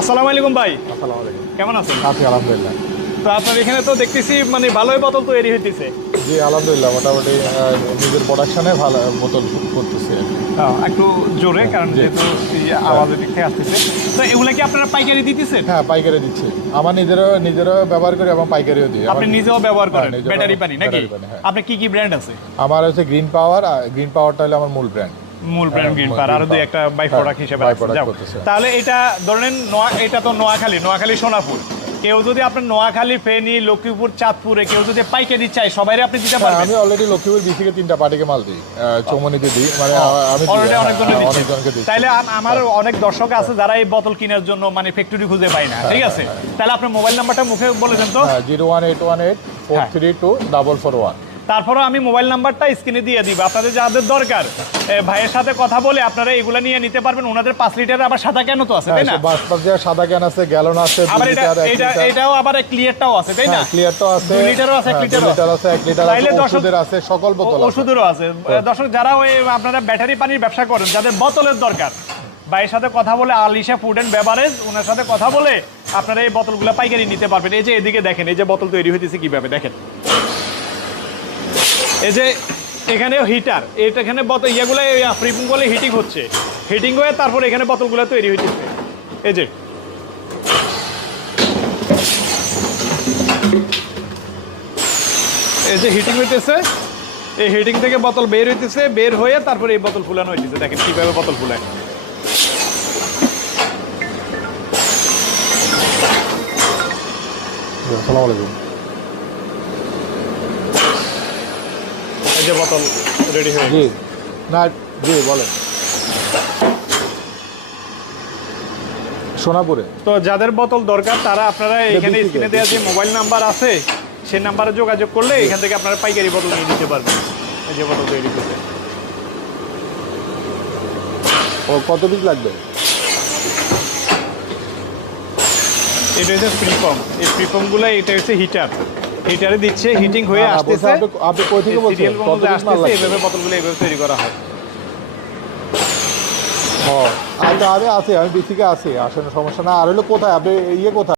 আসসালামু আলাইকুম ভাই। আসসালামু আলাইকুম। কেমন আছেন? আছি আলহামদুলিল্লাহ। তো আপনার এখানে তো দেখতেছি মানে ভালোই বোতল তৈরি হইতেছে। জি আলহামদুলিল্লাহ, মোটামুটি নিজের প্রোডাকশনে ভালো বোতল করতেছি আর কি। একটু জোরে, কারণ জি। যেহেতু এই আওয়াজের দিক থেকে আসতেছে। তো এগুলা কি আপনারা পাইকারি দিতেছেন? হ্যাঁ, পাইকারি দিচ্ছি। আমার নিজেরও ব্যবহার করি এবং পাইকারিও দিই। আপনি নিজেও ব্যবহার করেন? নিজেরও ব্যাটারি পানি নাকি? ব্যাটারি পানি, হ্যাঁ। আপনি কি কি ব্র্যান্ড আছে? আমার হচ্ছে গ্রিন পাওয়ার। গ্রিন পাওয়ারটা হলো আমার মূল ব্র্যান্ড। মূল ব্র্যান্ড গ্রিন পাওয়ার, আর দুই একটা বাই প্রোডাক্ট হিসেবে বাই আছে। প্রোডাক্ট যাও। করতেছে। তাহলে এটা ধরেন এটা তো নোয়াখালী সোনাপুর। কেউ যদি আপনার নোয়াখালী, ফেনী, লক্ষ্মীপুর, চাঁদপুরে কেউ যদি পাইকারি চাই, সবাইরে আপনি দিতে পারবেন? আমি অলরেডি লক্ষ্মীপুর বিসিকে 3টা পার্টিকে মাল দিই, চৌমনিতে দিই, মানে আমি অলরেডি অনেকজনকে দিই। তাইলে আমার অনেক দর্শক আছে যারা এই বোতল কেনার জন্য মানে ফ্যাক্টরি খুঁজে পায় না, ঠিক আছে? তাহলে আপনার মোবাইল নাম্বারটা মুখে বলে দেন তো। 01818432441। তারপরে আমি মোবাইল নাম্বারটা স্ক্রিনে দিয়ে দিব। আপনাদের যাদের দরকার ভাইয়ের সাথে কথা বলে আপনারা এগুলা নিয়ে নিতে পারবেন। ওনাদের 5 লিটার আবার সাদা ক্যানও তো আছে, তাই না? সাদা ক্যান আছে, গ্যালন আছে, আবার এটাও আবার ক্লিয়ারটাও আছে, তাই না? ক্লিয়ারটাও আছে, 2 লিটারও আছে, 1 লিটারও আছে, 1 লিটার আছে, ওষুধের আছে, সকল বোতল আছে। ওষুধেরও আছে। দর্শক যারা ওই আপনারা ব্যাটারি পানির ব্যবসা করেন, যাদের বোতলের দরকার, ভাইয়ের সাথে কথা বলে, আলিশা ফুড অ্যান্ড বেভারেজ, ওনার সাথে কথা বলে আপনারা এই বোতলগুলো পাইকারি নিতে পারবেন। এই যে এদিকে দেখেন, এই যে বোতল তৈরি হইতেছে কিভাবে দেখেন। এই যে এখানেও হিটার, এখানে বোতল ইয়েগুলো ফ্রিপিং বলে হিটিং হচ্ছে, হিটিং হয়ে তারপর এখানে বোতলগুলো তৈরি হইতেছে। এই যে হিটিং হইতেছে, এই হিটিং থেকে বোতল বের হইতেছে, বের হয়ে তারপরে এই বোতল ফুলানো হইতেছে। দেখেন কিভাবে বোতল ফুলায়। আসসালামু আলাইকুম। এই যে বোতল রেডি হয়ে জি গেছে। না, জি বলেন। সোনাপুরে। তো যাদের বোতল দরকার তারা আপনারা এখানে বিসিকে, স্ক্রিনে দেওয়া যে মোবাইল নাম্বার আছে সেই নাম্বারে যোগাযোগ করলে এখান থেকে আপনারা পাইকারি বোতল নিয়ে নিতে পারবেন। এই যে বোতল তৈরি করতে ও কত পিস লাগবে? এটা হচ্ছে ফ্রিফর্ম। এই ফ্রিফর্মগুলো এটা হচ্ছে হিটারে দিচ্ছে, হিটিং হয়ে আসতেছে। আপনি কই থেকে বলছেন? সিরিয়াল কত অনুযায়ী পিস মাল আসতেছে, লাগবে? এইভাবে বোতলগুলো এইভাবে তৈরি করা হয়। ও আচ্ছা, আমি আছি, আমি বিসিকে আছি, আসলে সমস্যা না। আর হলো কোথায় আপনি, কোথায়?